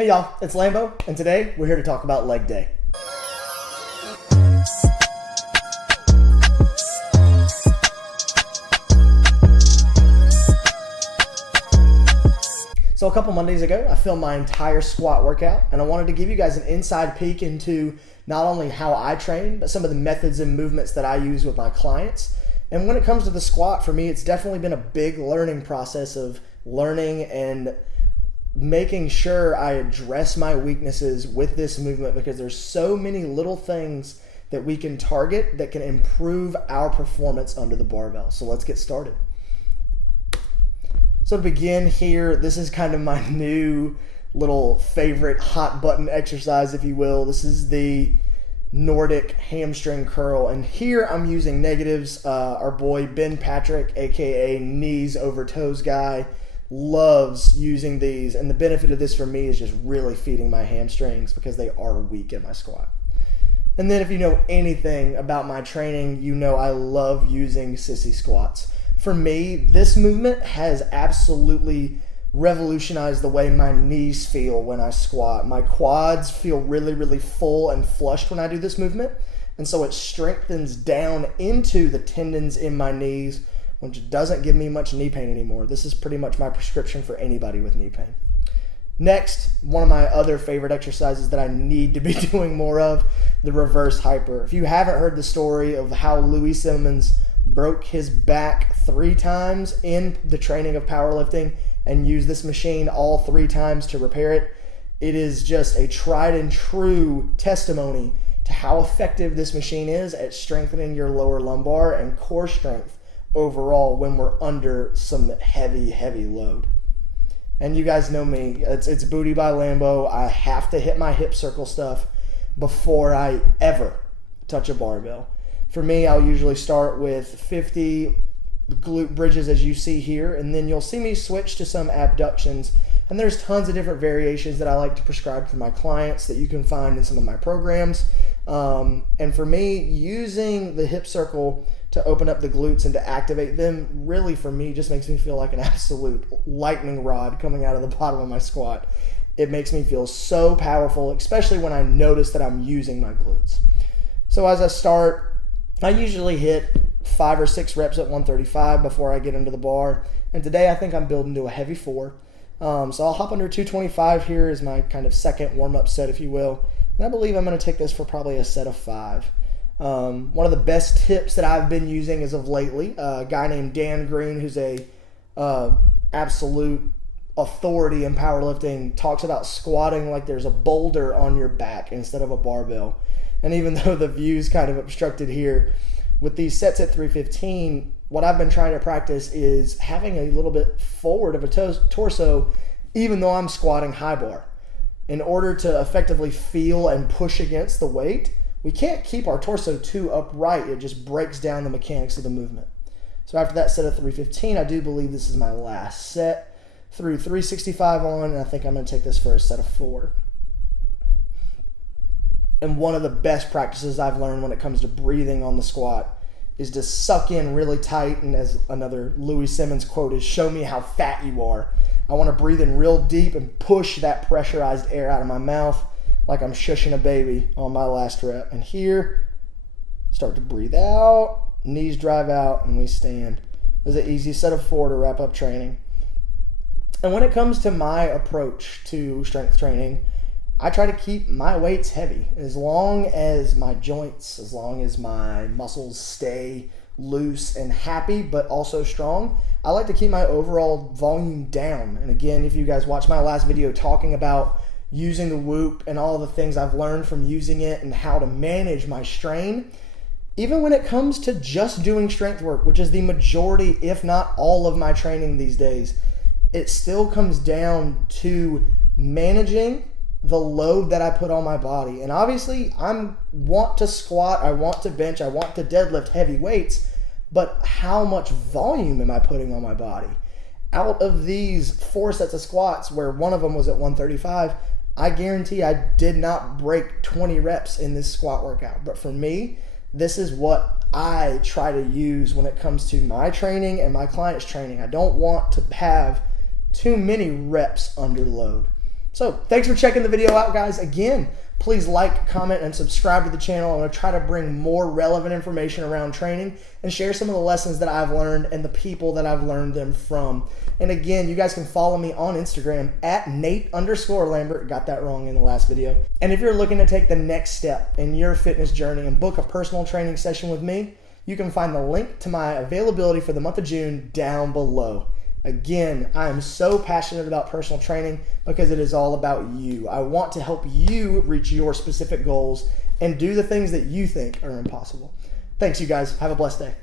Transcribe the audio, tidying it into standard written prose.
Hey y'all, it's Lambo, and today we're here to talk about leg day. So a couple Mondays ago, I filmed my entire squat workout, and I wanted to give you guys an inside peek into not only how I train, but some of the methods and movements that I use with my clients. And when it comes to the squat, for me, it's definitely been a big learning process of learning and making sure I address my weaknesses with this movement, because there's so many little things that we can target that can improve our performance under the barbell. So let's get started. So to begin here, this is kind of my new little favorite hot button exercise, if you will. This is the Nordic hamstring curl, and here I'm using negatives. Our boy Ben Patrick, aka knees over toes guy, loves using these, and the benefit of this for me is just really feeding my hamstrings because they are weak in my squat. And then if you know anything about my training, you know I love using sissy squats. For me, this movement has absolutely revolutionized the way my knees feel when I squat. My quads feel really, really full and flushed when I do this movement, and so it strengthens down into the tendons in my knees, which doesn't give me much knee pain anymore. This is pretty much my prescription for anybody with knee pain. Next, one of my other favorite exercises that I need to be doing more of, the reverse hyper. If you haven't heard the story of how Louis Simmons broke his back 3 times in the training of powerlifting and used this machine all 3 times to repair it, it is just a tried and true testimony to how effective this machine is at strengthening your lower lumbar and core strength overall when we're under some heavy load. And you guys know me, it's booty by Lambo. I have to hit my hip circle stuff before I ever touch a barbell. For me, I'll usually start with 50 glute bridges as you see here, and then you'll see me switch to some abductions. And there's tons of different variations that I like to prescribe for my clients that you can find in some of my programs. And for me, using the hip circle to open up the glutes and to activate them really, for me, just makes me feel like an absolute lightning rod coming out of the bottom of my squat. It makes me feel so powerful, especially when I notice that I'm using my glutes. So as I start, I usually hit 5 or 6 reps at 135 before I get into the bar. And today I think I'm building to a heavy 4. So I'll hop under 225 here as my kind of second warm-up set, if you will. And I believe I'm going to take this for probably a set of 5. One of the best tips that I've been using as of lately, a guy named Dan Green, who's a absolute authority in powerlifting, talks about squatting like there's a boulder on your back instead of a barbell. And even though the view's kind of obstructed here, with these sets at 315, what I've been trying to practice is having a little bit forward of a torso, even though I'm squatting high bar. In order to effectively feel and push against the weight, we can't keep our torso too upright. It just breaks down the mechanics of the movement. So after that set of 315, I do believe this is my last set. Threw 365 on, and I think I'm going to take this for a set of 4. And one of the best practices I've learned when it comes to breathing on the squat is to suck in really tight, and as another Louis Simmons quote is, "Show me how fat you are." I want to breathe in real deep and push that pressurized air out of my mouth like I'm shushing a baby on my last rep. And here, start to breathe out, knees drive out, and we stand. It's an easy set of 4 to wrap up training. And when it comes to my approach to strength training, I try to keep my weights heavy. As long as my joints, as long as my muscles stay loose and happy, but also strong, I like to keep my overall volume down. And again, if you guys watched my last video talking about using the whoop and all the things I've learned from using it and how to manage my strain, even when it comes to just doing strength work, which is the majority, if not all of my training these days, it still comes down to managing the load that I put on my body. And obviously I want to squat, I want to bench, I want to deadlift heavy weights, but how much volume am I putting on my body? Out of these 4 sets of squats, where one of them was at 135, I guarantee I did not break 20 reps in this squat workout. But for me, this is what I try to use when it comes to my training and my clients' training. I don't want to have too many reps under load. So thanks for checking the video out, guys. Again, please like, comment, and subscribe to the channel. I'm going to try to bring more relevant information around training and share some of the lessons that I've learned and the people that I've learned them from. And again, you guys can follow me on Instagram at Nate_Lambert. Got that wrong in the last video. And if you're looking to take the next step in your fitness journey and book a personal training session with me, you can find the link to my availability for the month of June down below. Again, I am so passionate about personal training because it is all about you. I want to help you reach your specific goals and do the things that you think are impossible. Thanks, you guys. Have a blessed day.